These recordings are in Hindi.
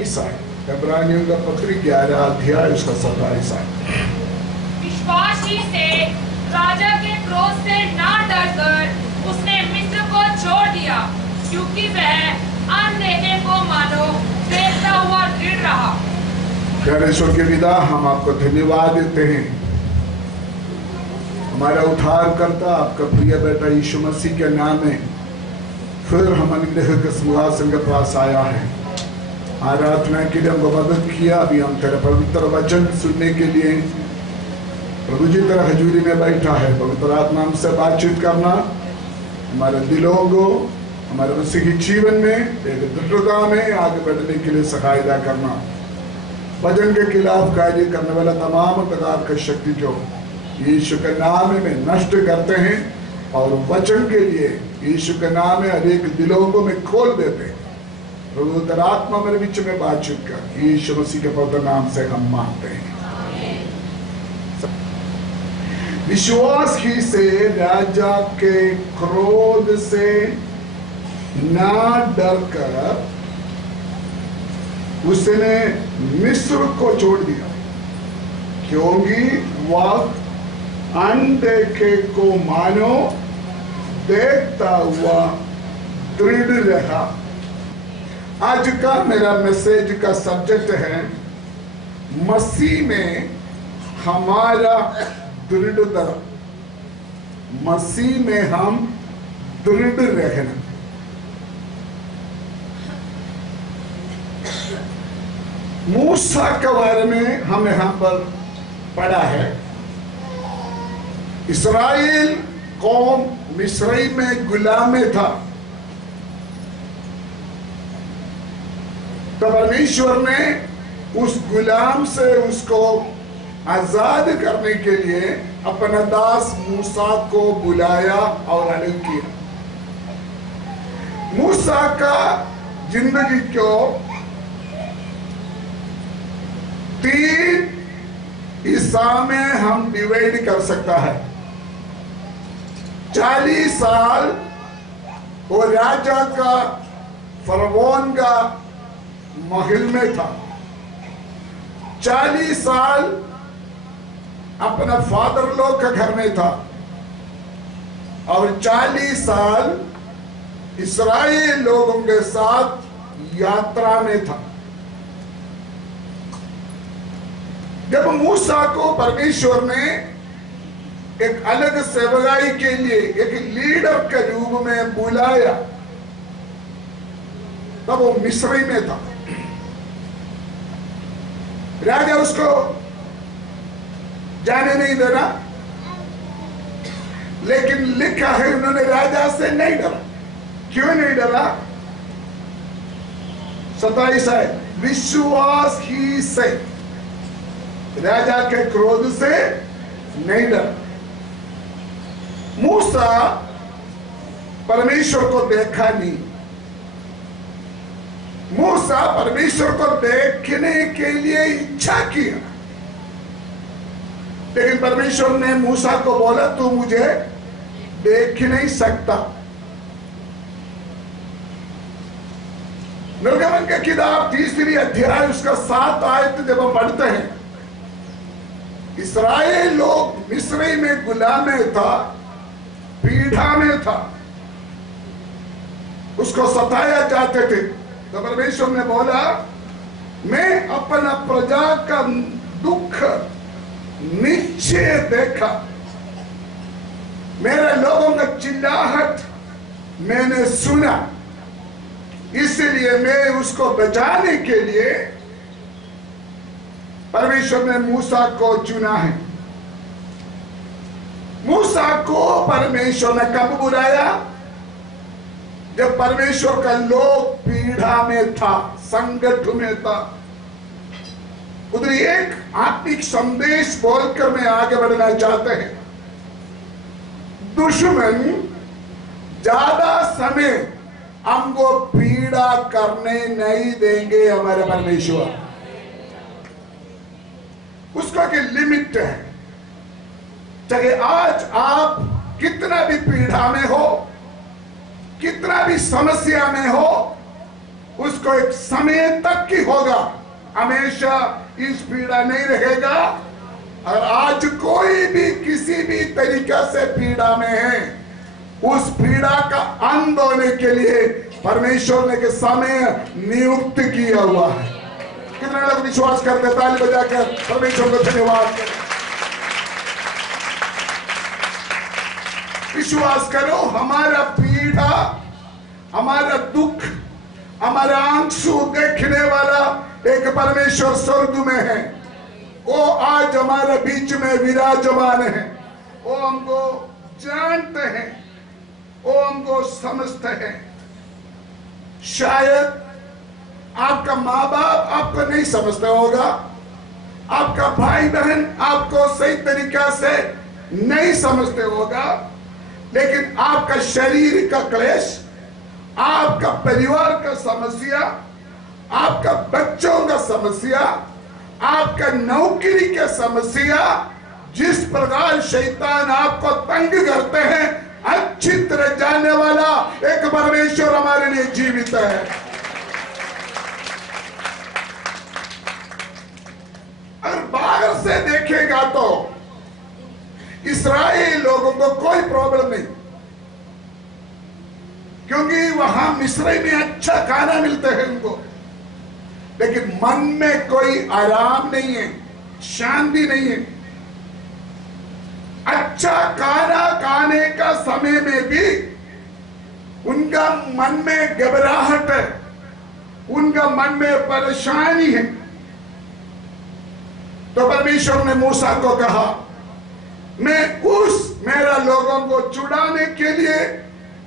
27 आए। इब्रानियों का पत्री 11 अध्याय उसका 27 आए। विश्वासी से राजा के क्रोध से ना डरकर उसने मिस्र को छोड़ दिया, क्योंकि वह अनदेखे को मानो देखता हुआ दृढ़ रहा। प्यारे ईश्वर के पिता, हम आपको धन्यवाद देते हैं। हमारा उद्धारकर्ता आपका प्रिय बेटा यीशु मसीह के नाम में फिर हम अनुग्रह के सिंहासन के पास आया है। आराधना के लिए हमको मदद किया। अभी हम तेरा पवित्र वचन सुनने के लिए प्रभु जी तेरा हजूरी में बैठा है। पवित्र आत्मा हमसे बातचीत करना, हमारे दिलों को हमारे मसीही जीवन में एक दृढ़ता में आगे बढ़ने के लिए सहायता करना। वचन के खिलाफ कार्य करने वाला तमाम प्रकार का शक्ति जो यीशु के नाम में नष्ट करते हैं और वचन के लिए यीशु के नाम में अनेक दिलों को में खोल देते हैं। प्रभु तेरा आत्मा मेरे बीच में बातचीत कर, यीशु मसीह के पवित्र नाम से हम मांगते हैं। विश्वास ही से राजा के क्रोध से ना डरकर उसने मिस्र को छोड़ दिया, क्योंकि वह अनदेखे को मानो देखता हुआ दृढ़ रहा। आज का मेरा मैसेज का सब्जेक्ट है मसीह में हमारा दृढ़ता। मसीह में हम दृढ़ रहना। मूसा के बारे में हम यहां पर पढ़ा है। इस्राएल कौम मिस्र में गुलाम में था, तो परमेश्वर ने उस गुलाम से उसको आजाद करने के लिए अपना दास मूसा को बुलाया और अलग किया। मूसा का जिंदगी को 3 हिस्सा में हम डिवाइड कर सकता है। 40 साल वो राजा का फरवोन का महल में था। 40 साल अपना फादर लोग का घर में था और 40 साल इस्राएल लोगों के साथ यात्रा में था। जब मूसा को परमेश्वर ने एक अलग सेवकाई के लिए एक लीडर के रूप में बुलाया, तब वो मिस्र में था। राजा उसको जाने नहीं देना, लेकिन लिखा है उन्होंने राजा से नहीं डरा। क्यों नहीं डरा? 27 है, विश्वास ही से राजा के क्रोध से नहीं डरा। मूसा परमेश्वर को देखा नहीं। मूसा परमेश्वर को देखने के लिए इच्छा किया, लेकिन परमेश्वर ने मूसा को बोला तू मुझे देख नहीं सकता। निर्गमन की किताब 3 अध्याय उसका 7 आयत जब हम पढ़ते हैं, इस्राएल लोग मिस्र में गुलाम में था, पीढ़ा में था, उसको सताया जाते थे। तो परमेश्वर ने बोला मैं अपना प्रजा का दुख निश्चय देखा, मेरे लोगों का चिल्लाहट मैंने सुना, इसलिए मैं उसको बचाने के लिए परमेश्वर ने मूसा को चुना है। मूसा को परमेश्वर ने कब बुलाया? जब परमेश्वर का लोग पीढ़ा में था, संकट में था। उधर एक आत्मिक संदेश बोलकर मैं आगे बढ़ना चाहते हैं। दुश्मन ज्यादा समय हमको पीड़ा करने नहीं देंगे। हमारे परमेश्वर, उसका के लिमिट है। चाहे आज आप कितना भी पीड़ा में हो, कितना भी समस्या में हो, उसको एक समय तक की होगा, हमेशा इस पीड़ा नहीं रहेगा। और आज कोई भी किसी भी तरीका से पीड़ा में है, उस पीड़ा का अंत होने के लिए परमेश्वर ने के समय नियुक्त किया हुआ है। कितने लोग विश्वास करते? ताली बजाकर परमेश्वर को धन्यवाद करें। विश्वास करो, हमारा पीड़ा, हमारा दुख, हमारा आंसू देखने वाला एक परमेश्वर स्वर्ग में है। वो आज हमारे बीच में विराजमान है। वो हमको जानते हैं, वो हमको समझते हैं। शायद आपका माँ बाप आपको नहीं समझता होगा, आपका भाई बहन आपको सही तरीका से नहीं समझते होगा, लेकिन आपका शरीर का क्लेश, आपका परिवार का समस्या, आपका बच्चों का समस्या, आपका नौकरी का समस्या, जिस प्रकार शैतान आपको तंग करते हैं, अच्छी तरह जानने वाला एक परमेश्वर हमारे लिए जीवित है। अगर बाहर से देखेगा तो इस्राएल लोगों को कोई प्रॉब्लम नहीं, क्योंकि वहां मिस्र में अच्छा खाना मिलता है उनको, लेकिन मन में कोई आराम नहीं है, शांति नहीं है। अच्छा खाना खाने का समय में भी उनका मन में घबराहट है, उनका मन में परेशानी है। तो परमेश्वर ने मूसा को कहा, मैं मेरा लोगों को छुड़ाने के लिए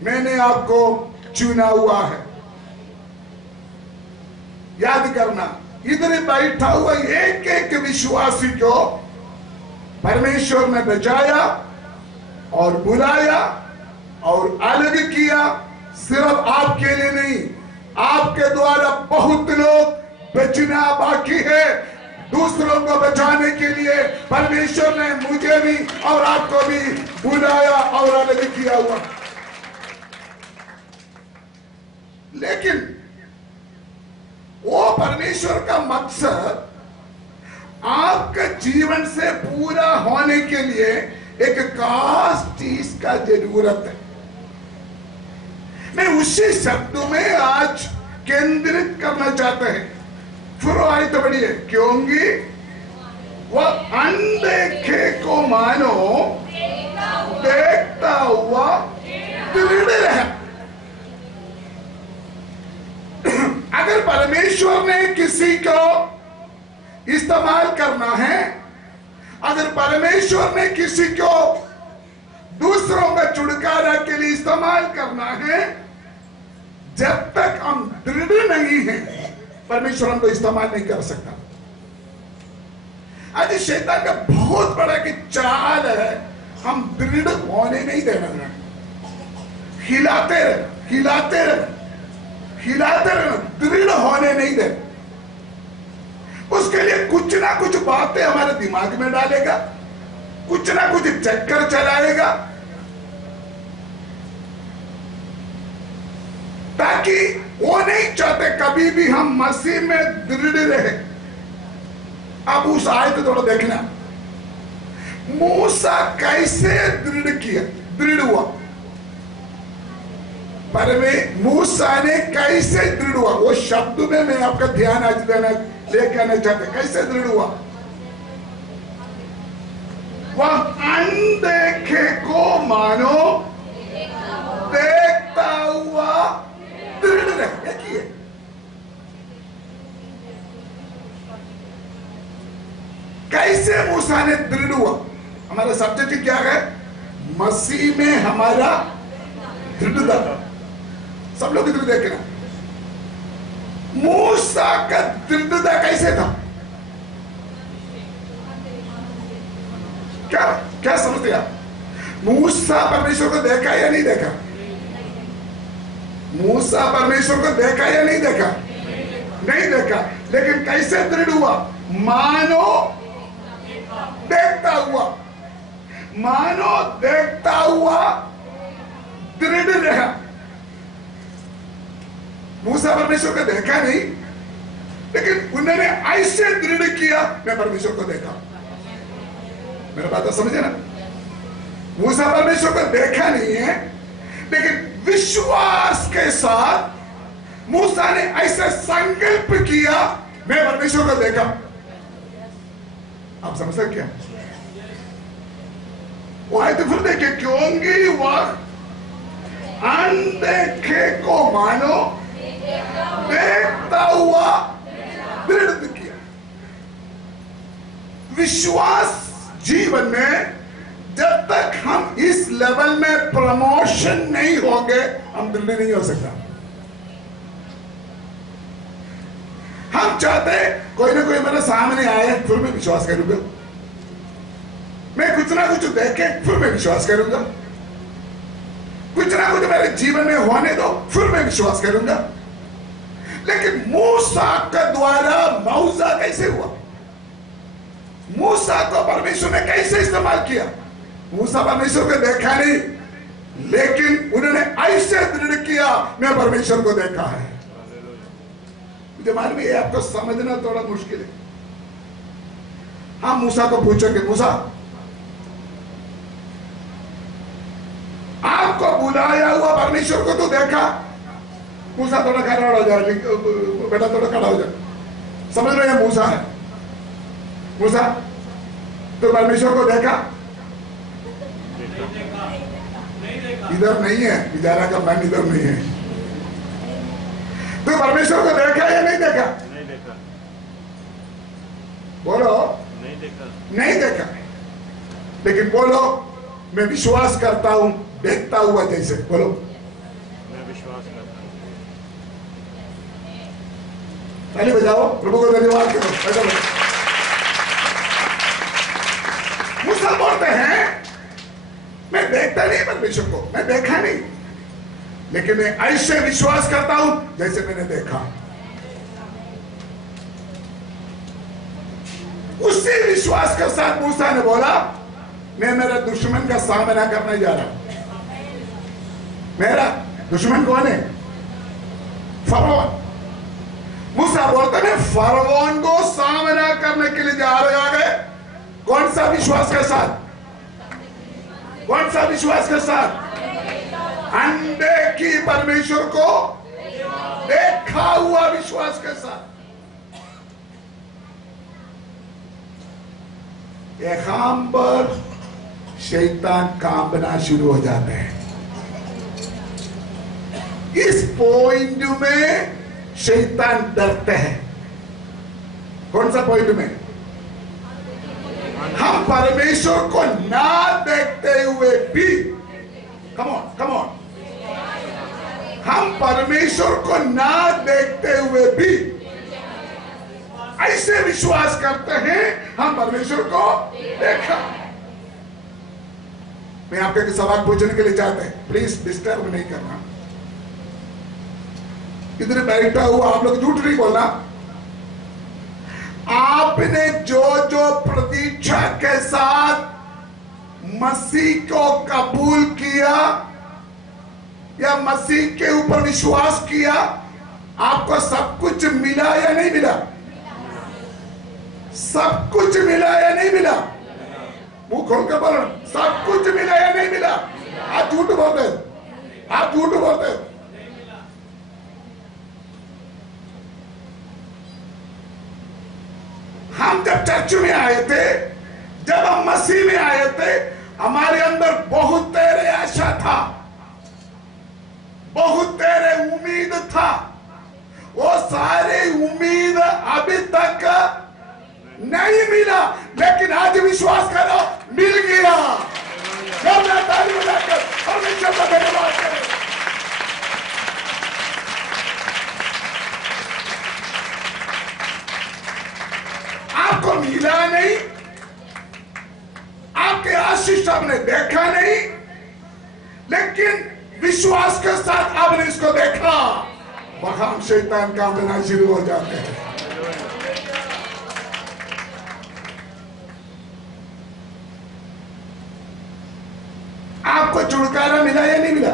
मैंने आपको चुना हुआ है। याद करना, इधर बैठा हुआ एक एक विश्वासी को परमेश्वर ने बचाया और बुलाया और अलग किया। सिर्फ आपके लिए नहीं, आपके द्वारा बहुत लोग बचना बाकी है। दूसरों को बचाने के लिए परमेश्वर ने मुझे भी और आपको भी बुलाया और अलग किया हुआ। लेकिन वो परमेश्वर का मकसद आपका जीवन से पूरा होने के लिए एक खास चीज का जरूरत है। मैं उसी शब्दों में आज केंद्रित करना चाहता है। फिर आए तो बढ़िए, क्योंकि वह अनदेखे को मानो देखता हुआ दृढ़ रहे। अगर परमेश्वर ने किसी को इस्तेमाल करना है, अगर परमेश्वर ने किसी को दूसरों का छुटकारा के लिए इस्तेमाल करना है, जब तक हम दृढ़ नहीं हैं, परमेश्वर हमको इस्तेमाल नहीं कर सकता। आज शैतान का बहुत बड़ा की चाल है, हम दृढ़ होने नहीं देना, हिलाते रहे, हिलाते रहे, हिलाते रहे, दृढ़ होने नहीं दे। उसके लिए कुछ ना कुछ बातें हमारे दिमाग में डालेगा, कुछ ना कुछ चक्कर चलाएगा, ताकि वो नहीं चाहते कभी भी हम मसीह में दृढ़ रहे। अब उस आयत थोड़ा देखना, मूसा कैसे दृढ़ किया, दृढ़ हुआ। पर मूसा ने कैसे दृढ़ हुआ, वो शब्द में मैं आपका ध्यान आज देना लेके आना चाहते। कैसे दृढ़ हुआ? वह अनदेखे को मानो देखता हुआ दृढ़ रहे। देखिए, कैसे मूसा ने दृढ़ हुआ? हमारा सब्जेक्ट क्या है? मसीह में हमारा दृढ़ता। सब लोग इधर देखना, मूसा का दृढ़ता कैसे था? क्या क्या समझते आप? मूसा परमेश्वर को देखा या नहीं देखा? मूसा परमेश्वर को देखा या नहीं देखा? नहीं देखा, लेकिन कैसे दृढ़ हुआ? मानो देखता हुआ, मानो देखता हुआ दृढ़ रहा। मूसा परमेश्वर को देखा नहीं, लेकिन उन्होंने ऐसे दृढ़ किया, मैं परमेश्वर को देखा। मेरा बात तो समझे ना? मूसा परमेश्वर को देखा नहीं है, लेकिन विश्वास के साथ मूसा ने ऐसा संकल्प किया, मैं परमेश्वर को देखा। आप समझ सकते क्या? वो आए तो फिर देखे, क्योंकि वह अनदेखे को मानो देखता हुआ दृढ़ किया। विश्वास जीवन में जब तक हम इस लेवल में प्रमोशन नहीं होंगे, हम दृढ़ नहीं हो सकता। हम चाहते कोई ना कोई मेरे सामने आए फिर मैं विश्वास करूंगा, मैं कुछ ना कुछ देखे फिर मैं विश्वास करूंगा, कुछ ना कुछ मेरे जीवन में होने दो फिर मैं विश्वास करूंगा। लेकिन मूसा के द्वारा मौजा कैसे हुआ? मूसा को परमेश्वर ने कैसे इस्तेमाल किया? मूसा परमेश्वर को देखा नहीं, लेकिन उन्होंने ऐसे दृढ़ किया, मैं परमेश्वर को देखा है। मुझे मालूम है आपको समझना थोड़ा मुश्किल है। हम मूसा को पूछेंगे, मूसा आपको बुलाया हुआ परमेश्वर को तो देखा? मूसा थोड़ा खड़ा हो जाए, बेटा थोड़ा खड़ा हो जाए, समझ रहे हैं? मूसा है, मूसा तो परमेश्वर को देखा? इधर नहीं है, बेचारा का मन इधर नहीं है। तो परमेश्वर को देखा या नहीं देखा? नहीं देखा। बोलो। नहीं देखा। नहीं देखा, लेकिन बोलो मैं विश्वास करता हूं देखता हुआ जैसे। बोलो मैं विश्वास करता हूं। ताली बजाओ, प्रभु को धन्यवाद करो। मूसा बोलते हैं मैं देखता नहीं परमेश्वर को, मैं देखा नहीं, लेकिन मैं ऐसे विश्वास करता हूं जैसे मैंने देखा। उसी विश्वास के साथ मूसा ने बोला मैं मेरे दुश्मन का सामना करने जा रहा हूं। मेरा दुश्मन कौन है? फरौन। मूसा बोलता है फरौन को सामना करने के लिए जा रहे आगे। कौन सा विश्वास के साथ? कौन सा विश्वास के साथ? अनदेखी परमेश्वर को देखा हुआ विश्वास के साथ। यहां पर शैतान कांपना शुरू हो जाते हैं। इस पॉइंट में शैतान डरते हैं। कौन सा पॉइंट में? हम परमेश्वर को ना देखते हुए भी, कम ऑन, हम परमेश्वर को ना देखते हुए भी ऐसे विश्वास करते हैं हम परमेश्वर को देखा। मैं आपके सवाल पूछने के लिए चाहते हैं, प्लीज डिस्टर्ब नहीं करना। इधर बैठा हुआ आप लोग झूठ नहीं बोलना। आपने जो जो प्रतीक्षा के साथ मसीह को कबूल किया या मसीह के ऊपर विश्वास किया, आपको सब कुछ मिला या नहीं मिला? सब कुछ मिला या नहीं मिला? मुंह खोल कर बोलो, सब कुछ मिला या नहीं मिला? आप झूठ बोलते, आप झूठ बोलते। हम जब चर्च में आए थे, जब हम मसीह में आए थे, हमारे अंदर बहुत तेरे आशा था, बहुत तेरे उम्मीद था। वो सारे उम्मीद अभी तक नहीं मिला, लेकिन आज विश्वास करो मिल गया। जब मैं ताली बजाकर परमेश्वर का धन्यवाद करें। आपको मिला नहीं, आपके आशीष आपने देखा नहीं, लेकिन विश्वास के साथ आपने इसको देखा। वहां शैतान काम करना शुरू हो जाते हैं। आपको छुटकारा मिला या नहीं मिला?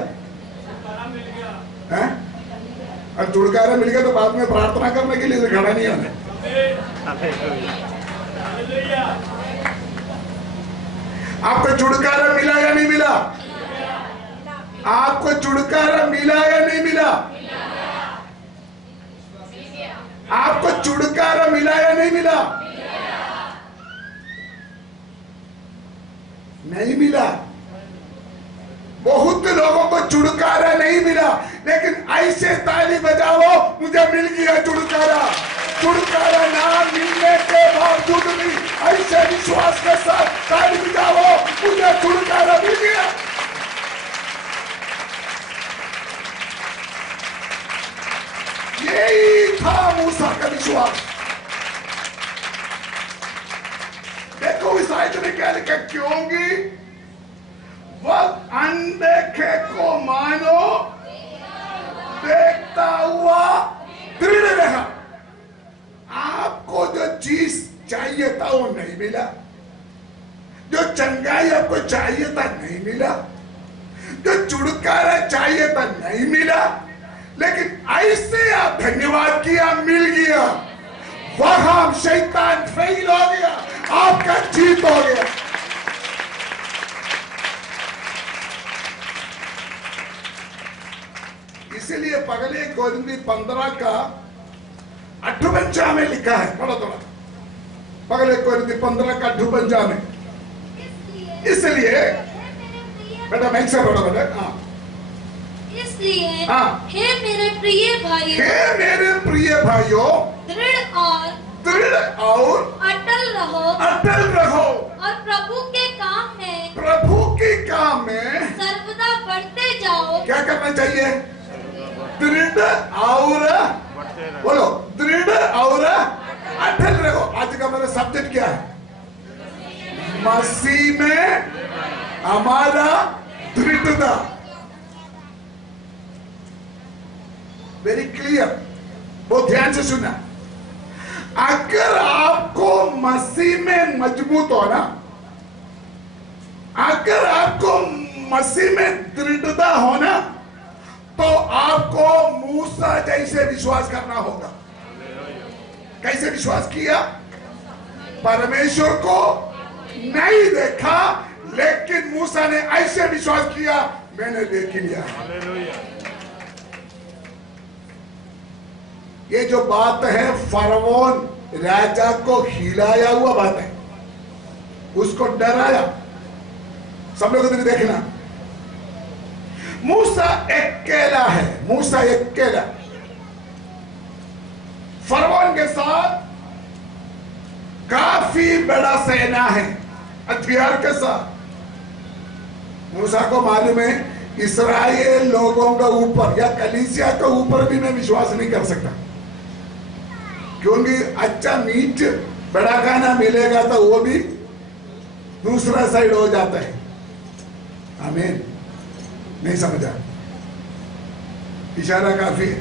और छुटकारा मिल गया तो बाद में प्रार्थना करने के लिए खड़ा नहीं होना। आपको छुटकारा मिला या नहीं मिला? आपको छुटकारा मिला या नहीं मिला? आपको छुटकारा मिला या नहीं मिला? नहीं मिला। बहुत लोगों को छुटकारा नहीं मिला, लेकिन ऐसे ताली बजाओ, मुझे मिल गया छुटकारा। छुटकारा ना मिलने के बावजूद भी ऐसे विश्वास के साथ ताली बजाओ, मुझे छुटकारा मिल गया। यही था मूसा का विश्वास। देखो इस आयत में क्या लिखा, क्योंकि वह अनदेखे को मानो देखता हुआ दृढ़ रहा। आपको जो चीज चाहिए था वो नहीं मिला, जो चंगाई आपको चाहिए था नहीं मिला, जो छुटकारा चाहिए था नहीं मिला, लेकिन ऐसे आप धन्यवाद किया, मिल गया। वहां शैतान फेल हो गया, आपका जीत हो गया। इसीलिए पगले कोरिंथी 15 का 58 में लिखा है, पढ़ो थोड़ा। पगले कोरिंथी 15 का 58 में, इसलिए बेटा मैं से पढ़ो बेटा। हाँ, इसलिए हाँ, हे मेरे प्रिय भाइयों, हे मेरे प्रिय भाइयों, दृढ़ और अटल रहो और प्रभु के काम में सर्वदा बढ़ते जाओ। क्या करना चाहिए? दृढ़ और बोलो, दृढ़ और अटल रहो। आज का मेरा सब्जेक्ट क्या है? मसीह में हमारा दृढ़ता। वेरी क्लियर, बहुत ध्यान से सुनना। अगर आपको मसीह में मजबूत होना, अगर आपको मसीह में दृढ़ता होना, तो आपको मूसा जैसे विश्वास करना होगा। कैसे विश्वास किया? परमेश्वर को नहीं देखा, लेकिन मूसा ने ऐसे विश्वास किया, मैंने देख लिया। ये जो बात है फरौन राजा को हिलाया हुआ बात है, उसको डराया। सब लोग इधर देखना, मूसा अकेला है, मूसा अकेला। फरौन के साथ काफी बड़ा सेना है, हथियार के साथ। मूसा को मालूम है इस्राएल लोगों के ऊपर या कलीसिया के ऊपर भी मैं विश्वास नहीं कर सकता, क्योंकि अच्छा मीट बड़ा खाना मिलेगा तो वो भी दूसरा साइड हो जाता है। आमीन। नहीं समझा? इशारा काफी है।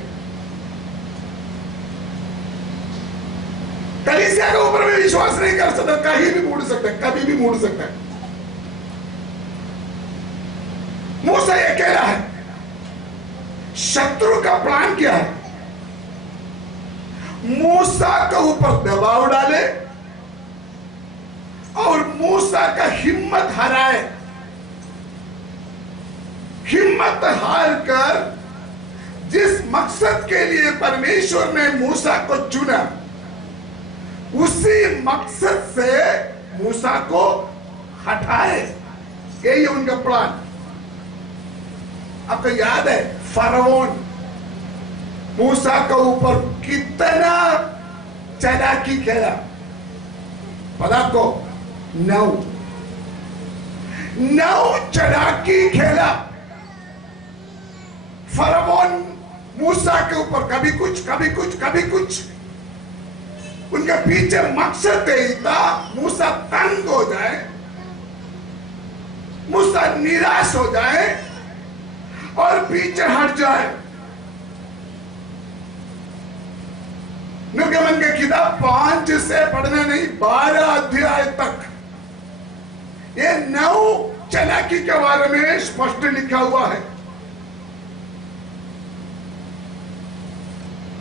कलीसिया के ऊपर भी विश्वास नहीं कर सकता, कहीं भी मुड़ सकता है, कभी भी मुड़ सकता है। मूसा अकेला है। शत्रु का प्लान क्या है? मूसा के ऊपर दबाव डाले और मूसा का हिम्मत हराए। हिम्मत हार कर जिस मकसद के लिए परमेश्वर ने मूसा को चुना, उसी मकसद से मूसा को हटाए। यही है उनका प्लान। आपको याद है फरौन मूसा के ऊपर कितना चालाकी खेला? पता आपको? 9 चालाकी खेला फरौन मूसा के ऊपर, कभी कुछ कभी कुछ कभी कुछ। उनके पीछे मकसद यही था, मूसा तंग हो जाए, मूसा निराश हो जाए और पीछे हट जाए। निर्गमन के किताब 5 से पढ़ना नहीं, 12 अध्याय तक ये 9 चालाकी के बारे में स्पष्ट लिखा हुआ है।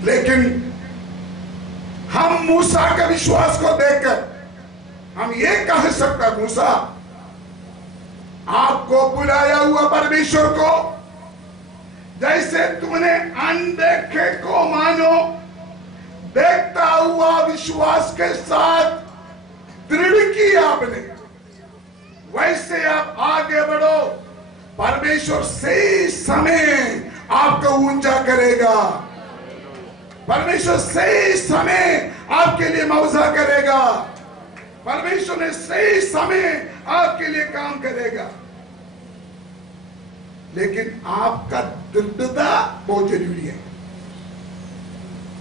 लेकिन हम मूसा के विश्वास को देखकर हम ये कह सकते, मूसा आपको बुलाया हुआ परमेश्वर को जैसे तुमने अनदेखे को मानो देखता हुआ विश्वास के साथ दृढ़ की आपने, वैसे आप आगे बढ़ो। परमेश्वर सही समय आपको ऊंचा करेगा, परमेश्वर सही समय आपके लिए मौजा करेगा, परमेश्वर ने सही समय आपके लिए काम करेगा। लेकिन आपका दृढ़ता बहुत जरूरी है।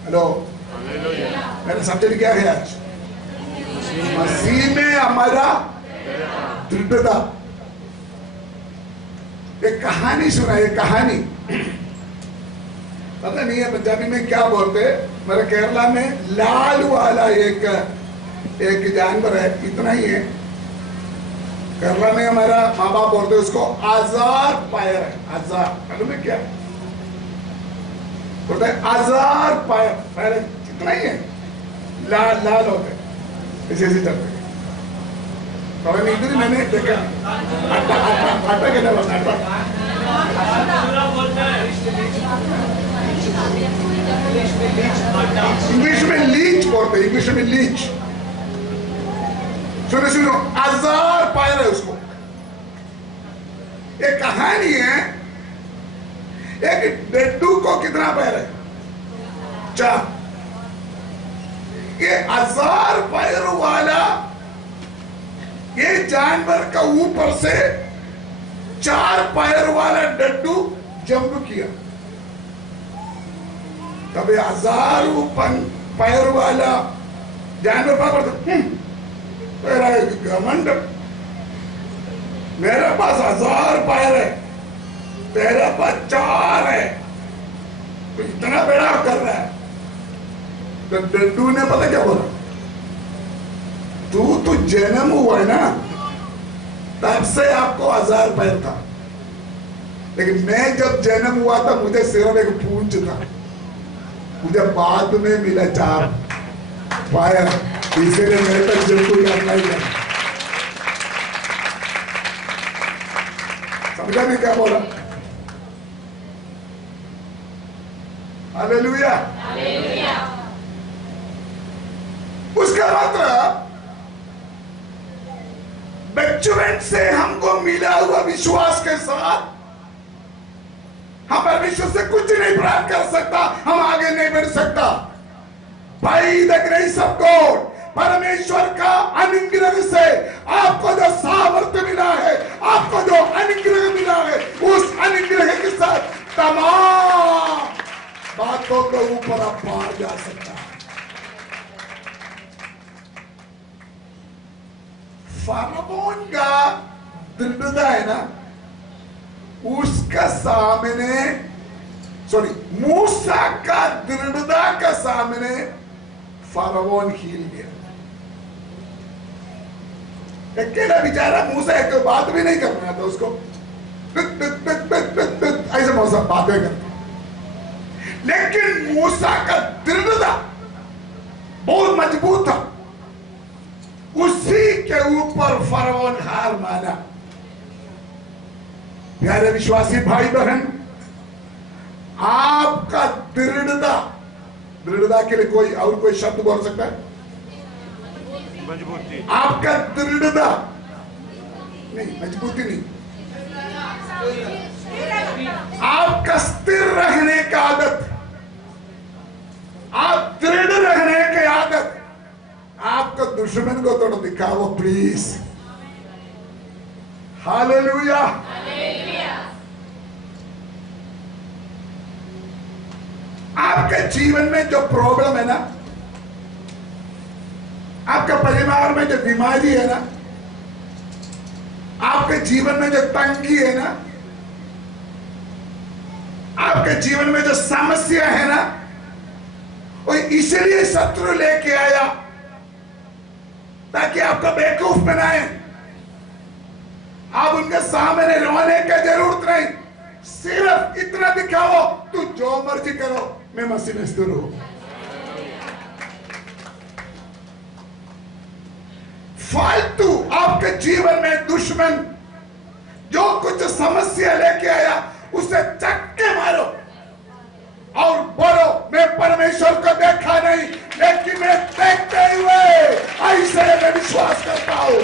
हेलो, मेरा सब्जेक्ट क्या है आज? मसीह में हमारा दृढ़ता। एक कहानी सुना, एक कहानी पता नहीं है पंजाबी में क्या बोलते, मेरे केरला में लाल वाला एक जानवर है, इतना ही है। केरला में हमारा माँ बाप बोलते उसको आजार पायर है। आजार मालूम है क्या बोलते हैं? आजार पायर इतना ही है, लाल लाल होते ऐसे चलते। तो मैंने देखा आटा के नाम इंग्लिश में लीच बोलते, इंग्लिश में लीच। सुनो सुनो, आजार पायर है उसको। एक कहानी है, एक डेड्डू को कितना पैर है? 4। ये आजार पैर वाला ये जानवर का ऊपर से 4 पैर वाला डेड्डू जंप किया। तब हजार पैर वाला जानवर पकड़ता, तेरा घमंड, मेरे पास 1000 पैर है, तेरे पास 4 है, तो इतना बड़ा कर रहा है। तो डड्डू ने पता क्या बोला? तू तो जन्म हुआ है ना, तब से आपको 1000 पैर था, लेकिन मैं जब जन्म हुआ था मुझे सिर्फ एक पूंछ था, मुझे बाद में मिला 4 पैर, इसलिए मेरे तक जब कोई करना ही है। समझा नहीं क्या बोला? हालेलुया। उसका मतलब बचपन से हमको मिला हुआ विश्वास के साथ हम परमेश्वर से कुछ नहीं प्राप्त कर सकता, हम आगे नहीं बढ़ सकता। भाई द ग्रेस ऑफ गॉड, परमेश्वर का अनुग्रह से आपको जो सामर्थ्य मिला है, आपको जो अनुग्रह मिला है, उस अनुग्रह के साथ तमाम बातों के ऊपर आप पार जा सकता है। फारमोन का दृढ़ता है ना, उसका सामने मूसा का दृढ़ता का सामने फारमोन हिल गया। अकेला बेचारा मूसा एक तो बात भी नहीं करना था उसको, ऐसे मौसम बातें करते। लेकिन मूसा का दृढ़ता बहुत मजबूत था, उसी के ऊपर फरौन हार माना। प्यारे विश्वासी भाई बहन, आपका दृढ़ता के लिए कोई शब्द बोल सकता है? मजबूती। आपका दृढ़ता नहीं, मजबूती नहीं, आपका स्थिर रहने का आदत, आप दृढ़ रहने की आदत, आपका दुश्मन को थोड़ा दिखाओ प्लीज। हालेलुया। आपके जीवन में जो प्रॉब्लम है ना, आपका परिवार में जो बीमारी है ना, आपके जीवन में जो तंगी है ना, आपके जीवन में जो समस्या है ना, वो इसलिए शत्रु लेके आया ताकि आपको बेवकूफ बनाए। आप उनके सामने रोने की जरूरत नहीं, सिर्फ इतना दिखाओ, तू जो मर्जी करो, मैं मसीह में स्थिर हूं। फालतू आपके जीवन में दुश्मन जो कुछ समस्या लेके आया उसे चक्के मारो और बोलो मैं परमेश्वर को देखा नहीं, लेकिन मैं देखते हुए ऐसे मैं विश्वास करता हूं।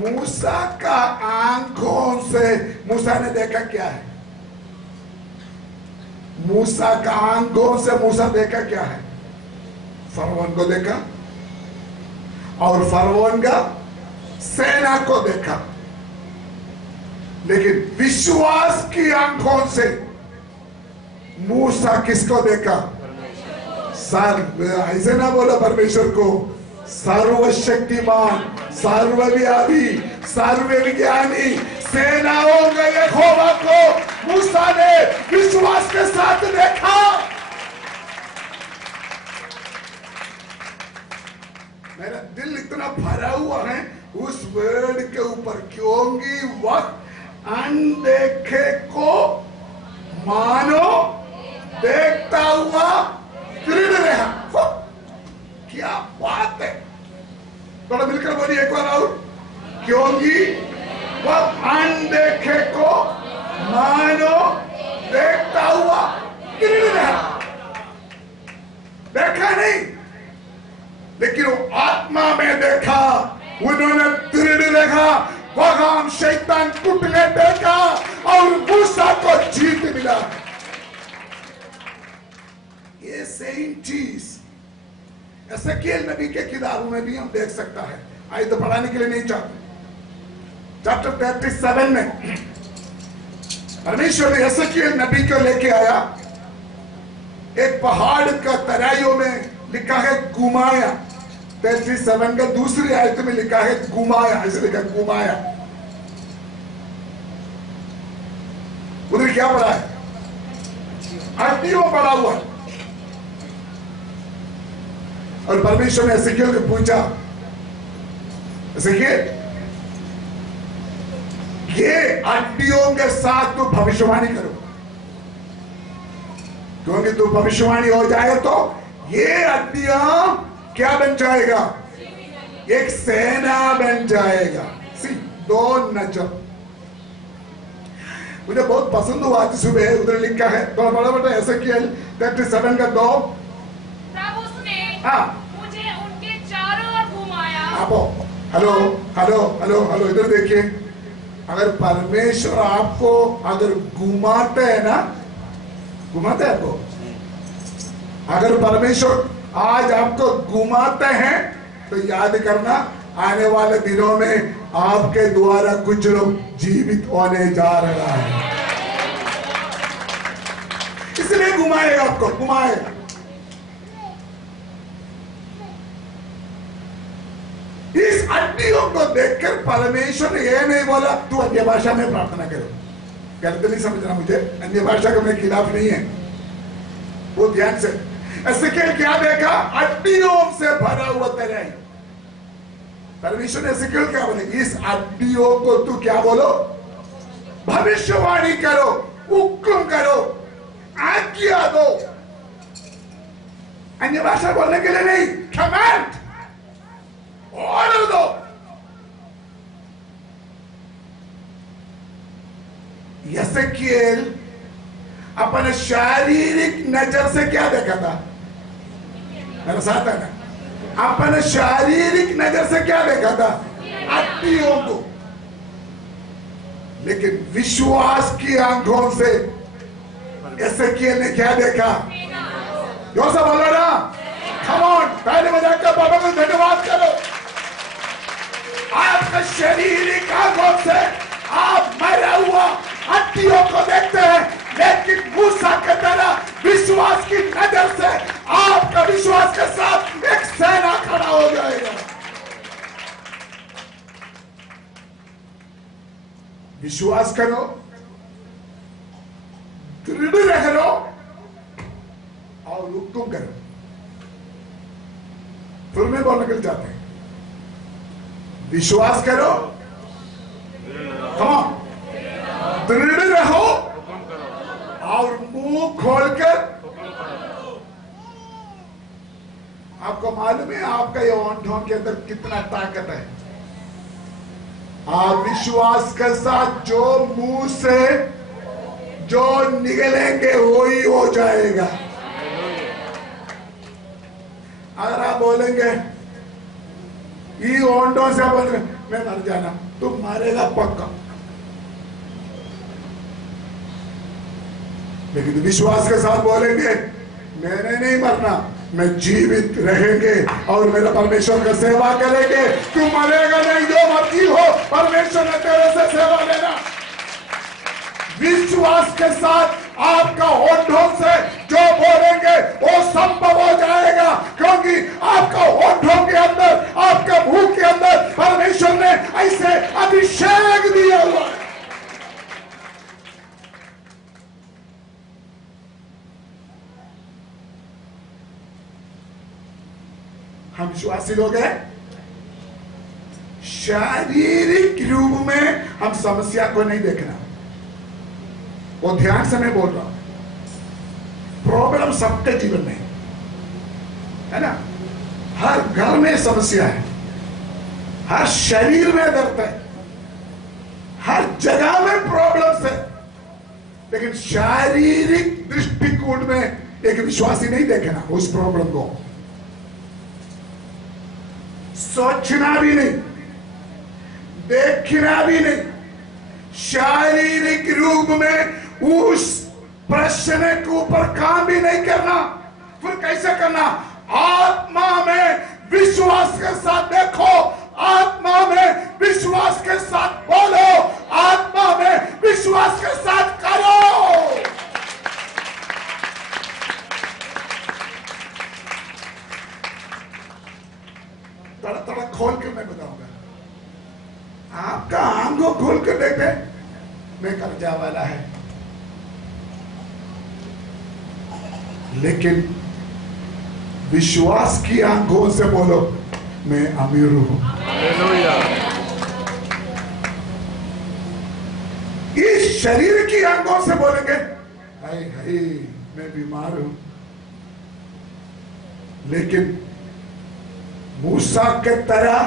मूसा का आंखों से मूसा ने देखा क्या है? मूसा का आंखों से मूसा देखा क्या है? फरौन को देखा और फरौन का सेना को देखा, लेकिन विश्वास की आंखों से मूसा किसको देखा? ऐसे ना बोला परमेश्वर को, सर्वशक्तिमान, सर्वव्यापी, सर्वविज्ञानी, सेनाओं के यहोवा को मूसा ने विश्वास के साथ देखा। मेरा दिल इतना भरा हुआ है उस वर्ड के ऊपर, क्योंकि वक्त अनदेखे को मानो देखता हुआ दृढ़ रहा। क्या बात है, थोड़ा मिलकर बोलिए एक बार और। क्योंकि वह अनदेखे को मानो देखता हुआ दृढ़ रहा। देखा नहीं, लेकिन वो आत्मा में देखा, उन्होंने दृढ़ रखा। वहां शैतान टूटने देखा और मूसा को जीत मिला। ये सेम चीज एसेकिएल नबी के किताबों में भी हम देख सकता है। आइए तो पढ़ाने के लिए नहीं चाहते। चैप्टर 37 में परमेश्वर ने एसेकिएल नबी को लेके आया। एक पहाड़ का तराइयों में लिखा है घुमाया। 37 का दूसरी आयत में लिखा है घुमाया, ऐसे लिखा घुमाया। उधर क्या पढ़ा है? हड्डियों पड़ा हुआ। और परमेश्वर ने एसेकिएल को पूछा, एसेकिएल ये हड्डियों के साथ तू भविष्यवाणी करो, क्योंकि तू भविष्यवाणी हो जाए तो ये हड्डियां क्या बन जाएगा? एक सेना बन जाएगा। दो नजर मुझे बहुत पसंद हुआ आज सुबह, उधर लिखा है थोड़ा बड़ा बड़ा एसेकिएल 37 का 2। तब उसने मुझे उनके चारों ओर घुमाया। आप हेलो हेलो हेलो हेलो इधर देखिए। अगर परमेश्वर आपको अगर घुमाते हैं ना, घुमाते हैं आपको, अगर परमेश्वर आज आपको घुमाते हैं तो याद करना आने वाले दिनों में आपके द्वारा कुछ लोग जीवित होने जा रहा है। इसलिए घुमाएगा, आपको घुमाएगा। इस हड्डियों को देखकर परमेश्वर ने यह नहीं बोला तू अन्य भाषा में प्रार्थना करो। गलत नहीं समझना मुझे, अन्य भाषा का मेरे खिलाफ नहीं है, वो ध्यान से। एसेकिएल क्या देखा? हड्डियों से भरा हुआ तराई। परमेश्वर ने एसेकिएल क्या बोले? इस हड्डियों को तू क्या बोलो? भविष्यवाणी करो, हुक्म करो, आज्ञा दो। अन्य भाषा बोलने के लिए नहीं, कमांड, ऑर्डर दो। एसेकिएल अपने शारीरिक नजर से क्या देखा था? मेरे साथ है ना? अपने शारीरिक नजर से क्या देखा था? हड्डियों को। लेकिन विश्वास की आंखों से एसेकिएल ने क्या देखा? जो सब बोला ना, कम ऑन, पहले बजाकर बाबा को धन्यवाद करो। आपका शारीरिक आंखों से आप मरा हुआ हड्डियों को देखते हैं, लेकिन मूसा की तरह विश्वास की नजर से आपका विश्वास के साथ एक सेना खड़ा हो जाएगा। विश्वास करो, दृढ़ रहो और हुक्म करो। फिर में बोलने के लिए जाते हैं, विश्वास करो, दृढ़ रहो हुक्म करो, और मुंह खोलकर। हुक्म करो। आपको मालूम है आपका ये ओंठों के अंदर कितना ताकत है? आप विश्वास के साथ जो मुंह से जो निकलेंगे वही हो जाएगा। अगर आप बोलेंगे ये ओंठों से बोलेंगे मैं मर जाना, तुम मारेगा पक्का। लेकिन विश्वास के साथ बोलेंगे मैंने नहीं मरना, मैं जीवित रहेंगे और मेरा परमेश्वर का सेवा करेंगे। तू मरेगा नहीं, जो मर्जी हो परमेश्वर ने तेरे से सेवा लेना। विश्वास के साथ आपका होठों से जो बोलेंगे वो संभव हो जाएगा, क्योंकि आपका होठों के अंदर, आपका मुंह के अंदर परमेश्वर ने ऐसे अभिषेक दिया हुआ है। हम विश्वासी लोग हैं। शारीरिक रूप में हम समस्या को नहीं देखना, वो ध्यान से मैं बोल रहा हूं। प्रॉब्लम सबके जीवन में है ना, हर घर में समस्या है, हर शरीर में दर्द है, हर जगह में प्रॉब्लम है। लेकिन शारीरिक दृष्टिकोण में एक विश्वासी नहीं देखना उस प्रॉब्लम को, सोचना भी नहीं, देखना भी नहीं, शारीरिक रूप में उस प्रश्न के ऊपर काम भी नहीं करना। फिर कैसे करना? आत्मा में विश्वास के साथ देखो, आत्मा में विश्वास के साथ बोलो, आत्मा में विश्वास के साथ करो। थोड़ा थोड़ा खोल के मैं बताऊंगा। आपका आंखों खोल कर देखे मैं कर्जा वाला है, लेकिन विश्वास की आंखों से बोलो मैं अमीर हूं। हालेलुया। इस शरीर की आंखों से बोलेंगे हाय हाय मैं बीमार हूं, लेकिन मूसा के तरह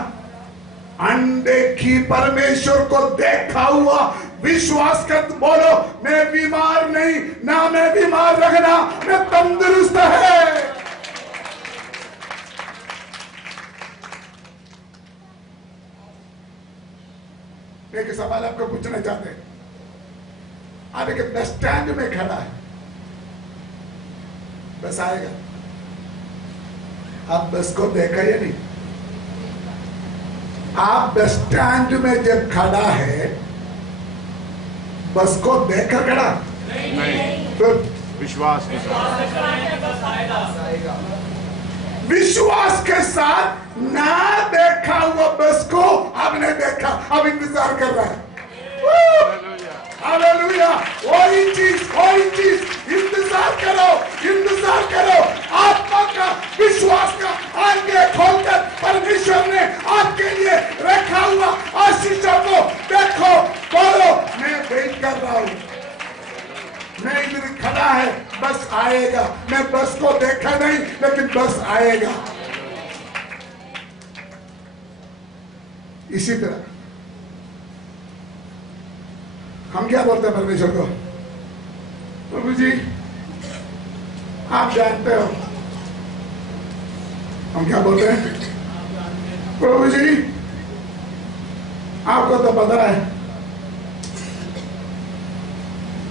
अनदेखी परमेश्वर को देखा हुआ विश्वास कर बोलो मैं बीमार नहीं, ना मैं बीमार रखना, मैं तंदुरुस्त है। एक सवाल आपको पूछना चाहते हैं। आप एक बस स्टैंड में खड़ा है, बस आएगा, आप बस को देखा या नहीं? आप बस स्टैंड में जब खड़ा है बस को देखकर खड़ा नहीं, तो विश्वास के साथ। विश्वास के साथ ना देखा हुआ बस को आपने देखा, अब इंतजार कर रहा है। हालेलुया। वही चीज इंतजार करो, इंतजार करो। आत्मा का विश्वास का आंखें खोलकर परमेश्वर ने आपके लिए रखा हुआ आशीषों को देखो, बोलो मैं वेट कर रहा हूं, मैं इधर खड़ा है, बस आएगा। मैं बस को देखा नहीं, लेकिन बस आएगा। इसी तरह हम क्या बोलते हैं परमेश्वर को? प्रभु जी आप जानते हो। हम क्या बोलते हैं? प्रभु जी आपको तो पता है।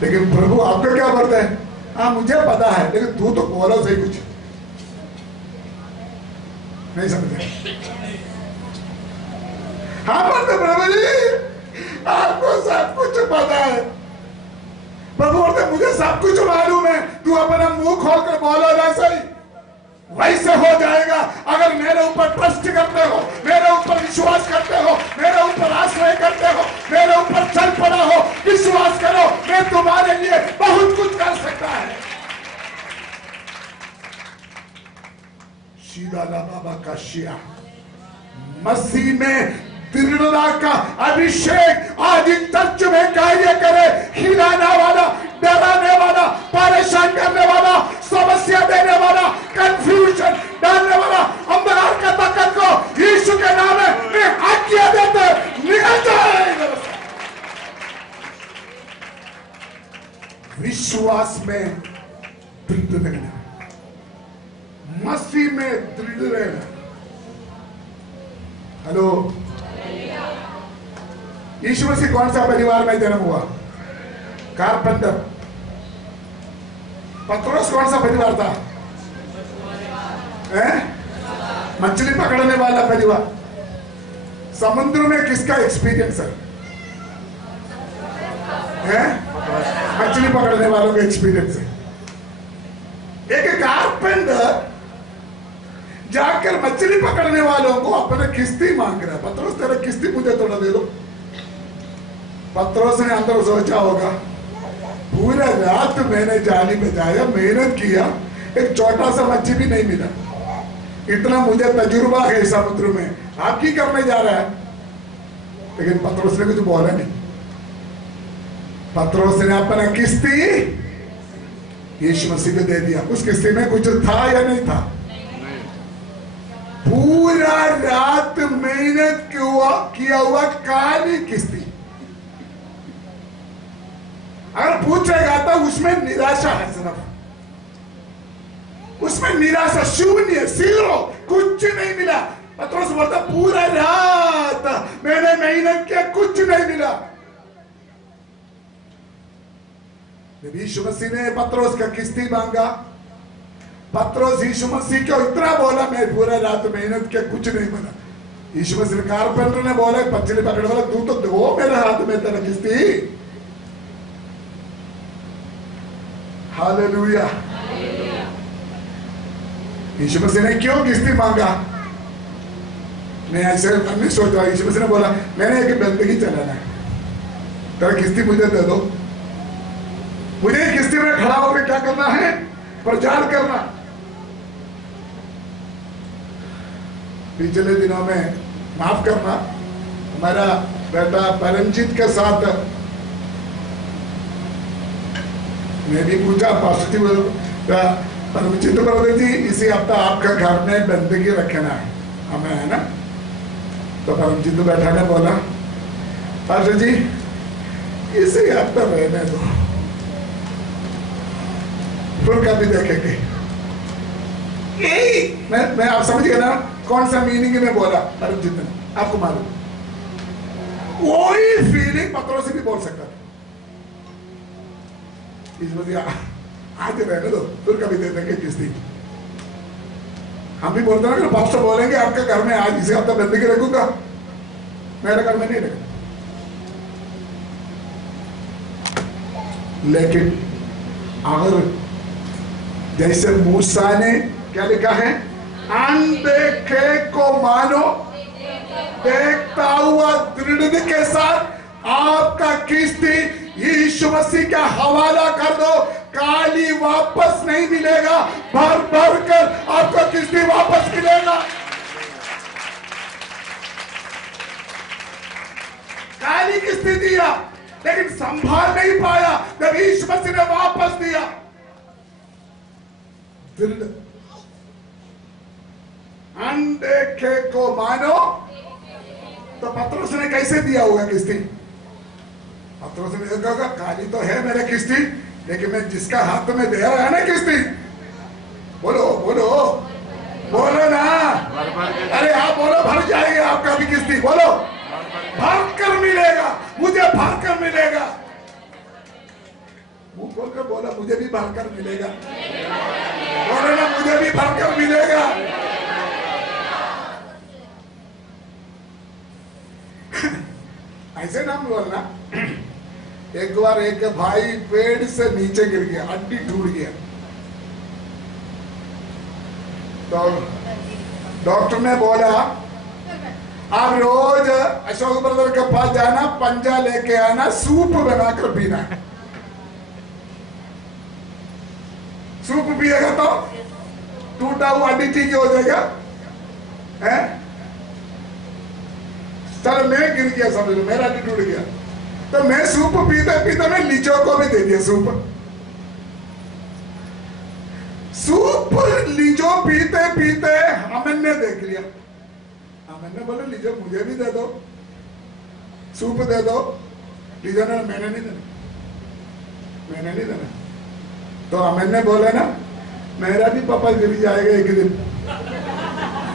लेकिन प्रभु आपको क्या बोलते हैं? हाँ मुझे पता है, लेकिन तू तो बोलो सही कुछ। नहीं समझे? हाँ बोलते प्रभु जी आपको सब कुछ पता है। प्रभु बोलते मुझे सब कुछ मालूम है, तू अपना मुंह खोलकर बोलो ना सही, वैसे हो जाएगा। अगर मेरे ऊपर ट्रस्ट करते हो, मेरे ऊपर विश्वास करते हो, मेरे ऊपर आश्रय करते हो, मेरे ऊपर चल पड़ा हो, विश्वास करो मैं तुम्हारे लिए बहुत कुछ कर सकता है। सीधा बाबा का शिया मसीह में दृढ़ता का अभिषेक आज इन चर्च में कार्य करे। हिलाने वाला, डराने वाला, परेशान करने वाला, समस्या देने वाला, कंफ्यूजन डालने वाला अंधकार का ताकत को यीशु के नाम में आज्ञा देते निकल जाए। विश्वास में दृढ़ रहना, मसीह में दृढ़ रहना। हेलो, यीशु मसीह कौन सा परिवार में जन्म हुआ? कारपेंटर। पतरस कौन सा परिवार था? मछली पकड़ने वाला परिवार। समुद्र में किसका एक्सपीरियंस है? मछली पकड़ने वालों का एक्सपीरियंस है। एक कारपेंटर जाकर मछली पकड़ने वालों को अपने किस्ती मांग रहा है। पतरस तेरा किस्ती मुझे थोड़ा दे दो। पतरस ने अंदर सोचा होगा, पूरा रात मैंने जाली बजाया, मेहनत किया, एक छोटा सा मच्छी भी नहीं मिला। इतना मुझे तजुर्बा है समुद्र में, आप की करने जा रहा है? लेकिन पतरस ने कुछ बोला नहीं। पतरस ने अपना किस्ती यीशु मसीह को दे दिया। उस किस्ती में कुछ था या नहीं था? पूरा रात मेहनत किया हुआ काली किस्ती। अगर पूछेगा तो उसमें निराशा है, सिर्फ उसमें निराशा, शून्य, जीरो, कुछ नहीं मिला। पतरस बोलता पूरा रात मैंने मेहनत किया, कुछ नहीं मिला। यीशु मसीह ने पतरस का किस्ती मांगा। पतरस यीशु मसीह को इतना बोला, मैं पूरा रात मेहनत किया, कुछ नहीं मिला। यीशु मसीह ने, कारपेंटर ने बोला, मछली पकड़ने वाला, तू तो दो मेरे हाथ में तेरा किस्ती। हालेलुया। यीशु मसीह ने क्यों किस्ती मांगा? मैं ऐसे नहीं सोचा। यीशु मसीह ने बोला, मैंने एक बंदगी चलाना है, तेरा किस्ती मुझे दे दो। मुझे किस्ती में खड़ा होकर क्या करना है? प्रचार करना। पिछले दिनों में, माफ करना, हमारा बेटा परमजीत के साथ मैं भी पूछा, परमजीत ब्रदर जी इसी हफ्ता आपका घर में बंदगी रखना है हमें, है ना? तो परमजीत बैठा ने बोला, पास्टर जी इसी हफ्ता रहने दो, फिर कभी देखेंगे। मैं आप समझ गए ना कौन सा मीनिंग में बोला परमजीत ने? आपको मालूम, वही फीलिंग पत्रों से भी बोल सकता था। आज रहने दो, फिर कभी दे देंगे किस्ती। हम भी बोलते हैं ना, पास्टर बोलेंगे आपके घर में आज इसे हफ्ता बंदगी रखूंगा, मेरे घर में नहीं रखूंगा। लेकिन अगर जैसे मूसा ने क्या लिखा है, अनदेखे को मानो, देखता हुआ दृढ़ता के साथ आपका किस्ती यीशु मसीह का हवाला कर दो, काली वापस नहीं मिलेगा, भर भर कर आपको किस्ती वापस मिलेगा। काली किस्ती दिया लेकिन संभाल नहीं पाया, जब यीशु मसीह ने वापस दिया, अनदेखे को मानो। तो पतरस ने कैसे दिया होगा किस्ती? पतरस ने कहा, काली तो है मेरे किस्ती, लेकिन मैं जिसका हाथ में दे रहा है ना किस्ती, बोलो बोलो बोलो ना, अरे आप बोलो, भर जाएगी आपका भी किस्ती, बोलो भर कर मिलेगा, मुझे भर कर मिलेगा। मुंह खोल कर बोला, मुझे भी भर कर मिलेगा, बोलो ना, मुझे भी भर कर मिलेगा। ऐसे नाम बोलना। एक बार एक भाई पेड़ से नीचे गिर गया, हड्डी टूट गया, तो डॉक्टर ने बोला आप रोज अशोक ब्रदर के पास जाना, पंजा लेके आना, सूप बनाकर पीना। सूप पिएगा तो टूटा हुआ हड्डी ठीक हो जाएगा, है? चलो मैं गिर गया, समझ लो मेरा भी टूट गया, तो मैं सूप पीते पीते मैं लीचो को भी दे दिया सूप। सूप लीचो पीते पीते अमन ने देख लिया, अमन ने बोला लीचो मुझे भी दे दो, सूप दे दो। लीचो ने मैंने नहीं देना, मैंने नहीं देना। तो अमन ने बोला ना मेरा भी पापा गिर जाएगा एक दिन,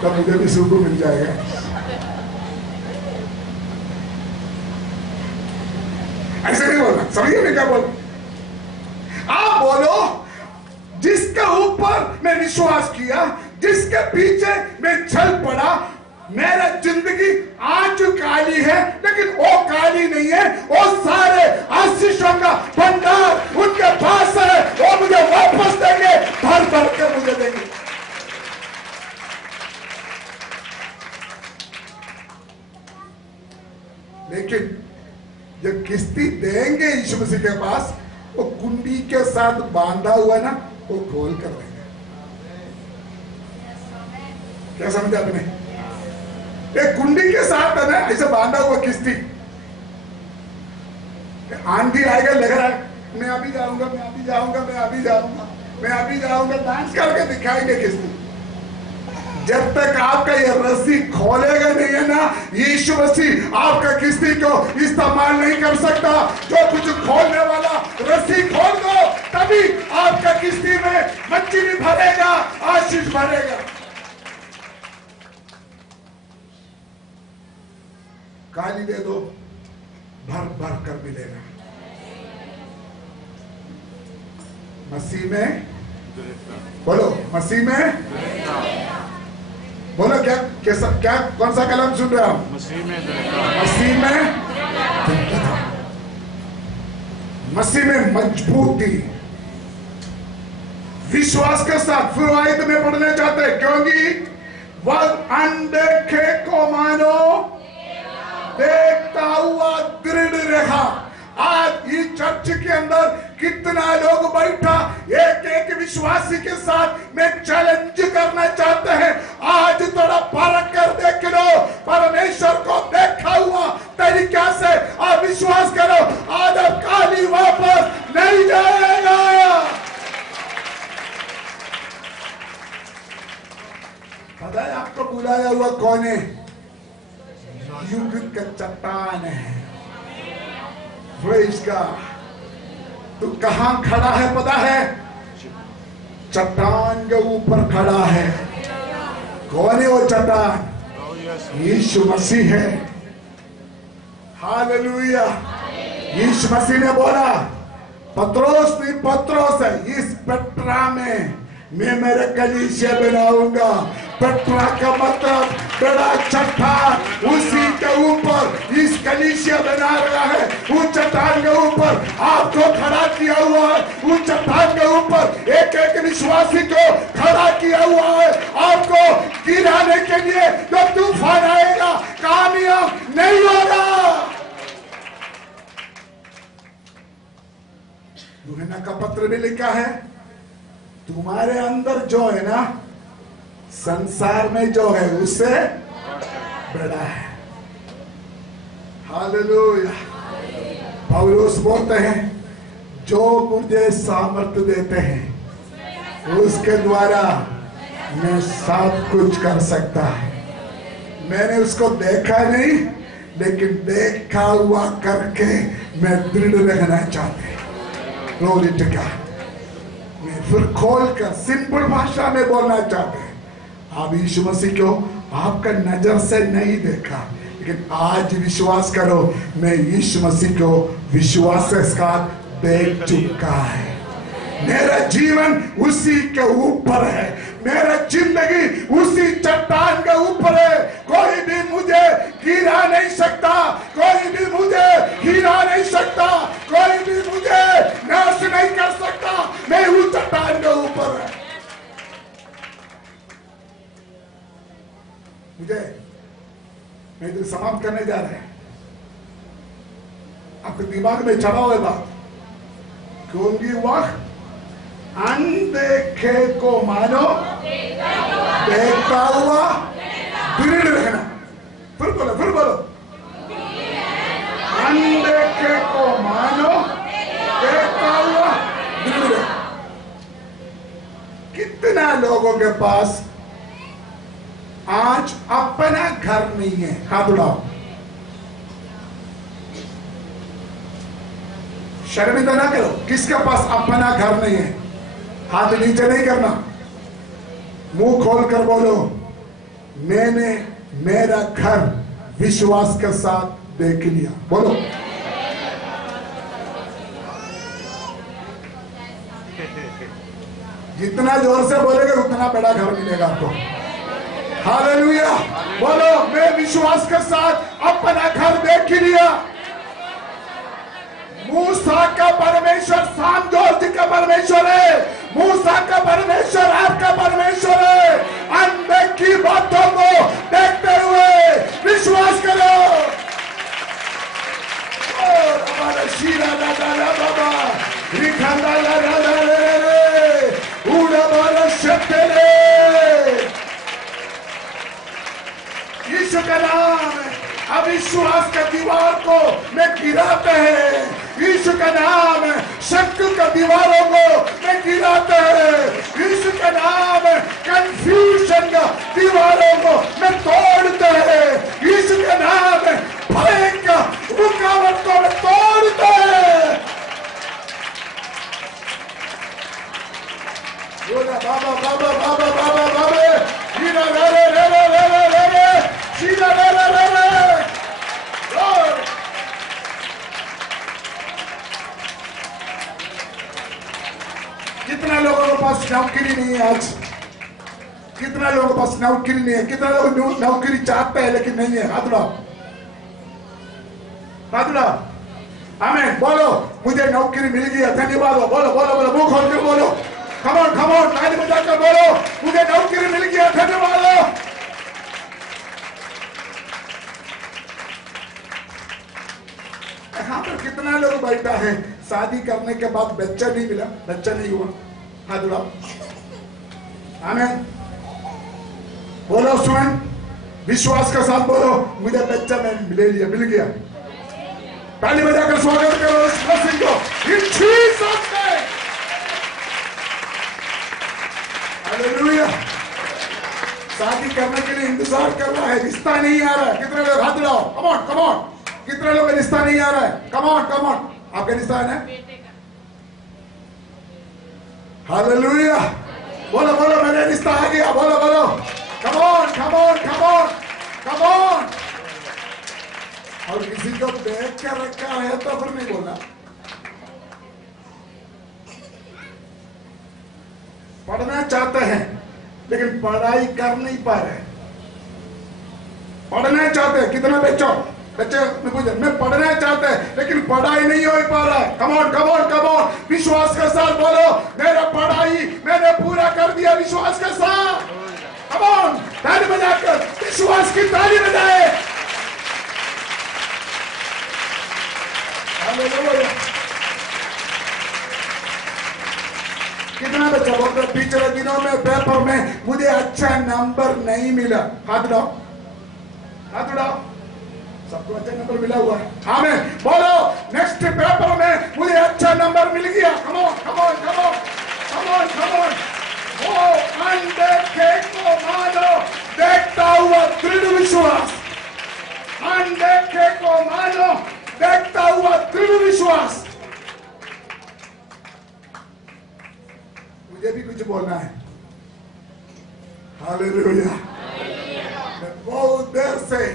तो मुझे भी सूप मिल जाएगा। ऐसे नहीं बोलना, समझिए मैं क्या बोला। आप बोलो जिसके ऊपर मैं विश्वास किया, जिसके पीछे मैं चल पड़ा, मेरा जिंदगी आज काली है लेकिन वो काली नहीं है, वो सारे आशीषों का भंडार उनके पास है, वो मुझे वापस देंगे, भर भर के मुझे देंगे। लेकिन जब किस्ती देंगे यीशु मसीह के पास, वो कुंडी के साथ बांधा हुआ ना, वो खोल कर देंगे। क्या समझा आपने? एक कुंडी के साथ है ना ऐसे बांधा हुआ किस्ती, आंधी आएगा लग रहा है मैं अभी जाऊंगा, मैं अभी जाऊंगा, मैं अभी जाऊंगा, मैं अभी जाऊंगा, डांस करके दिखाएंगे किस्ती। जब तक आपका ये रस्सी खोलेगा नहीं है ना, यीशु मसीह आपका किस्ती को इस्तेमाल नहीं कर सकता। जो कुछ खोलने वाला रस्सी खोल दो, तभी आपका किस्ती में मच्छी भी भरेगा, आशीष भरेगा। गाली दे दो, भर भर कर मिलेगा। मसीह में बोलो, मसीह में बोलो, क्या कैसा क्या कौन सा कलम सुन रहे हो? मसीह में मसीह में मजबूती, विश्वास के साथ। फिर आयत में पढ़ने चाहते हैं, क्योंकि वह अनदेखे को मानो देखता हुआ दृढ़ रहा। आज इस चर्च के अंदर कितना लोग बैठा, एक एक विश्वासी के साथ में चैलेंज करना चाहते हैं। आज थोड़ा परख कर देख लो, परमेश्वर को देखा हुआ तरीका से आप विश्वास करो, आज अब काली वापस नहीं जाएगा। पता है आपको बुलाया हुआ कौन है? युग का चट्टान है। Praise God. तू कहां खड़ा है पता है? चट्टान के ऊपर खड़ा है। कौन है वो चट्टान? यीशु मसीह है। हालेलुया। यीशु मसीह ने बोला, पत्रोस नहीं पत्रोस है, इस पेट्रा में मैं मेरे कलीसिया बनाऊंगा। पेट्रा का मतलब बड़ा चट्टान, उसी के ऊपर इस कलीसिया बना रहा है। उस चट्टान के ऊपर आपको खड़ा किया हुआ है, उस चट्टान के ऊपर एक एक विश्वासी को खड़ा किया हुआ है। आपको गिराने के लिए जो तूफान आएगा, कामयाब नहीं होगा। यूहन्ना का पत्र में लिखा है, तुम्हारे अंदर जो है ना, संसार में जो है उससे बड़ा है। हालेलुया। पौलुस बोलते हैं, जो मुझे सामर्थ्य देते हैं उसके द्वारा मैं सब कुछ कर सकता है। मैंने उसको देखा नहीं, लेकिन देखा हुआ करके मैं दृढ़ रहना चाहते। Glory to God. मैं फिर खोल कर सिंपल भाषा में बोलना चाहते हैं, आप यीशु मसीह को आपका नजर से नहीं देखा, लेकिन आज विश्वास करो, मैं यीशु मसीह को विश्वास के साथ देख चुका है। मेरा जीवन उसी के ऊपर है, मेरा जिंदगी उसी चट्टान के ऊपर है। कोई भी मुझे गिरा नहीं सकता, कोई भी मुझे हिला नहीं सकता, कोई भी मुझे नाश नहीं कर सकता। मैं उस चट्टान के ऊपर है। मुझे मैं इधर समाप्त करने जा रहे हैं। आपके दिमाग में चढ़ा हुआ बात, क्योंकि वह अनदेखे को मानो देखता हुआ दृढ़ रहना। फिर बोलो, फिर बोलो, अनदेखे को मानो देखता हुआ दृढ़। कितना लोगों के पास आज अपना घर नहीं है? हाथ उठाओ। शर्मिंदा ना करो। किसके पास अपना घर नहीं है? हाथ नीचे नहीं करना, मुंह खोल कर बोलो, मैंने मेरा घर विश्वास के साथ देख लिया। बोलो। जितना जोर से बोलेगा उतना बड़ा घर मिलेगा आपको। हालेलुया। बोलो, मैं विश्वास के साथ अपना घर देख लिया। मूसा का परमेश्वर साम जोर्ज का परमेश्वर है। मूसा का परमेश्वर आपका परमेश्वर है। अनदेखी बातों को देखते हुए विश्वास करो। और हमारा शीरा दादा बाबा रिखंदा दादा रे उड़ा बारा शक्तिले यीशु का नाम अविश्वास का दीवार को मैं गिराते हैं। यीशु का नाम शक का दीवारों को मैं गिराते हैं। यीशु का नाम कंफ्यूजन का दीवारों को मैं तोड़ते हैं। यीशु का नाम भय का रुकावट को मैं तोड़ते हैं। बाबा बाबा बाबा बाबा बाबा हीरा रे रे रे रे रे रे रे शीला रे रे रे रे। कितना लोगों के पास नौकरी नहीं है आज? कितना लोगों के पास नौकरी नहीं है? कितना लोग नौकरी चाहते हैं लेकिन नहीं है? हाथ उठाओ, हाथ उठाओ। आमीन। बोलो, मुझे नौकरी मिल गई, धन्यवाद। बोलो बोलो बोलो, मुंह खोल कर बोलो। कम ऑन ताली बजाकर बोलो, मुझे नौकरी मिल गई, धन्यवाद। यहाँ पर कितना लोग बैठा है शादी करने के बाद बच्चा नहीं मिला, बच्चा नहीं हुआ? हाथ उठाओ। आमीन। बोलो स्वयं विश्वास के साथ बोलो, मुझे बच्चा मैं ले लिया, मिल गया। ताली बजाकर स्वागत करो इस ब्लेसिंग को इन जीसस नेम। हालेलुया। शादी करने के लिए इंतजार कर रहा है, रिश्ता नहीं आ रहा है। कितने लोग हाथ उठाओ? Come on come on. कितने लोग रिश्ता नहीं आ रहा है? Come on come on. Afghanistan है। हालेलुया। बोलो बोलो, मेरा रिश्ता आ गया। बोलो बोलो, come on come on come on come on. और किसी को देख कर रखा है तो फिर नहीं बोलना। पढ़ना चाहते हैं लेकिन पढ़ाई कर नहीं पा रहे। पढ़ना चाहते हैं, कितना बच्चों बच्चे मैं पढ़ना चाहते हैं लेकिन पढ़ाई नहीं हो पा रहा है। Come on come on come on. विश्वास के साथ बोलो, मेरा पढ़ाई मैंने पूरा कर दिया विश्वास के साथ। कम ऑन, ताली बजाकर विश्वास की ताली बजाए। हालेलुया। कितना बच्चा बोलते पिछले दिनों में पेपर में मुझे अच्छा नंबर नहीं मिला? हाथ उठाओ, हाथ उठाओ। सबको अच्छा नंबर मिला हुआ है। आमीन। बोलो, नेक्स्ट पेपर में मुझे अच्छा नंबर मिल गया। Come on come on come on come on come on. वो अनदेखे को मानो देखता हुआ दृढ़ विश्वास। अनदेखे को मानो देखता हुआ दृढ़ विश्वास। मुझे भी कुछ बोलना है। हालेलुया। मैं बहुत देर से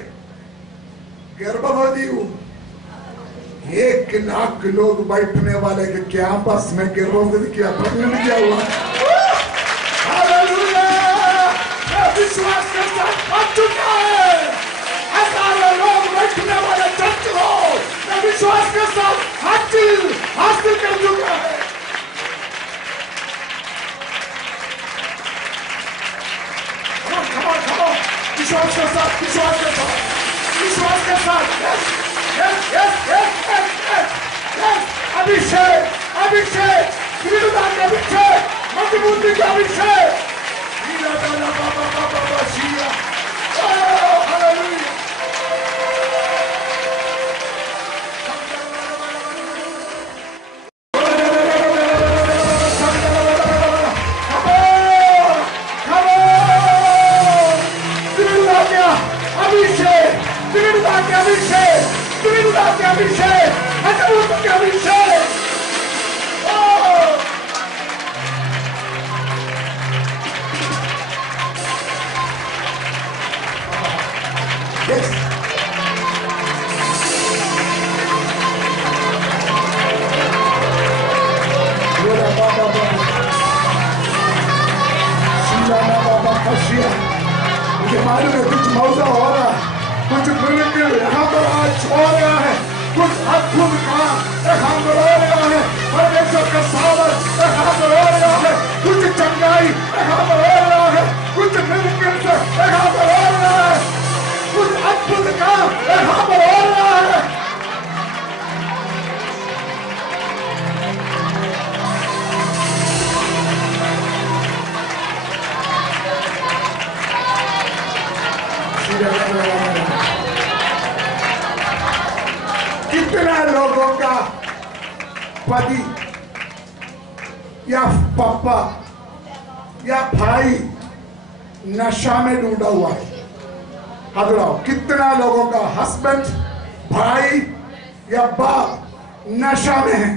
गर्भवती हूँ। 1 लाख लोग बैठने वाले के कैंपस में गर्भवती किया प्रेग्नेंट किया हुआ। हालेलुया। विश्वास के साथ आ चुका है। हजारों लोग बैठने वाले चर्च हो, मैं विश्वास के साथ हासिल कर चुका है। विश्वास के साथ विश्वास के साथ विश्वास के साथ। Yes yes yes yes yes yes. अभिषेक अभिषेक, दृढ़ता का अभिषेक, मजबूती का अभिषेक। दृढ़ता के अभिषेक, दृढ़ता के अभिषेक, मजबूत के अभिषेक। Yes. मुझे मालूम है कुछ मौजा हो रहा है, कुछ मिराकल यहाँ पर आज हो रहा है, कुछ अद्भुत काम यहाँ पर हो रहा है, परमेश्वर का सामर्थ यहाँ पर हो रहा है, कुछ चंगाई यहाँ पर हो रहा है, कुछ मिराकल यहाँ पर हो रहा है, कुछ अद्भुत काम यहाँ पर हो रहा है। कितना लोगों का पति या पापा या भाई नशा में डूबा हुआ है? हाथ उठाओ। कितना लोगों का हस्बैंड, भाई या बाप नशा में है?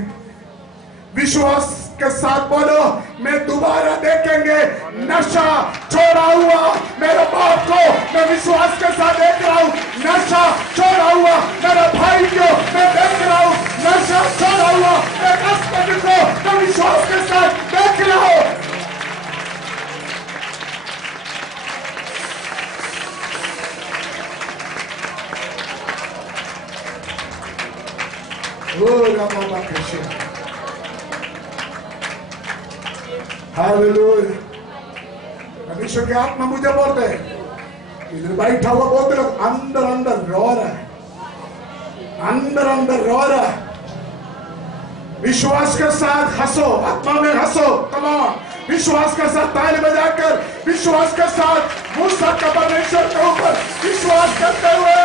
विश्वास के साथ बोलो, मैं दोबारा देखेंगे नशा छोड़ा हुआ मेरे बाप को मैं विश्वास के साथ देख रहा हूँ, नशा छोड़ा हुआ मेरे भाई को मैं देख रहा हूँ, नशा छोड़ा हुआ मेरे हस्बैंड को मैं विश्वास के साथ देख रहा हूँ। हालेलुया। परमेश्वर की आत्मा मुझे बोलते हैं, इधर बैठा हुआ बोलते लोग अंदर अंदर रो रहा है, अंदर अंदर रो रहा है। विश्वास के साथ हंसो, आत्मा में हंसो, कम ऑन। विश्वास के साथ ताली बजाकर, विश्वास के साथ मूसा का परमेश्वर के ऊपर विश्वास करते हुए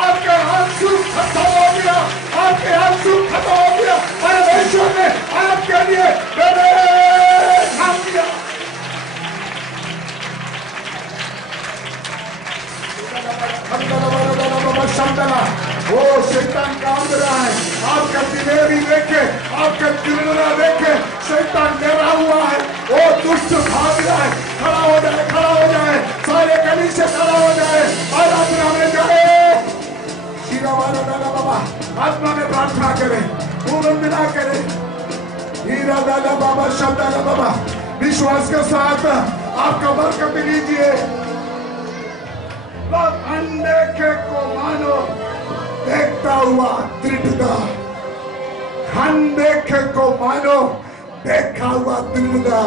आपके आंसू खत्म हो गया, आपके आंसू खत्म हो गया। परमेश्वर ने आपके लिए काम किया। वो शैतान काम कर रहा है, आपका दिलेरी देखे, आपका दिलना देखे शैतान डरा हुआ है, वो दुष्ट भाग रहा है। खड़ा हो जाए, खड़ा हो जाए, सारे कलीसिया खड़ा हो जाए, आराधना में जाए। शीरा वाला दादा बाबा आत्मा में प्रार्थना करें, पूर्ण मिला करें। हीरा दादा बाबा, शब्द दादा बाबा, विश्वास के साथ आपका बरकत लीजिए। अनदेखे को मानो देखता हुआ दृढ़ता, अनदेखे को मानो देखा हुआ दृढ़ता।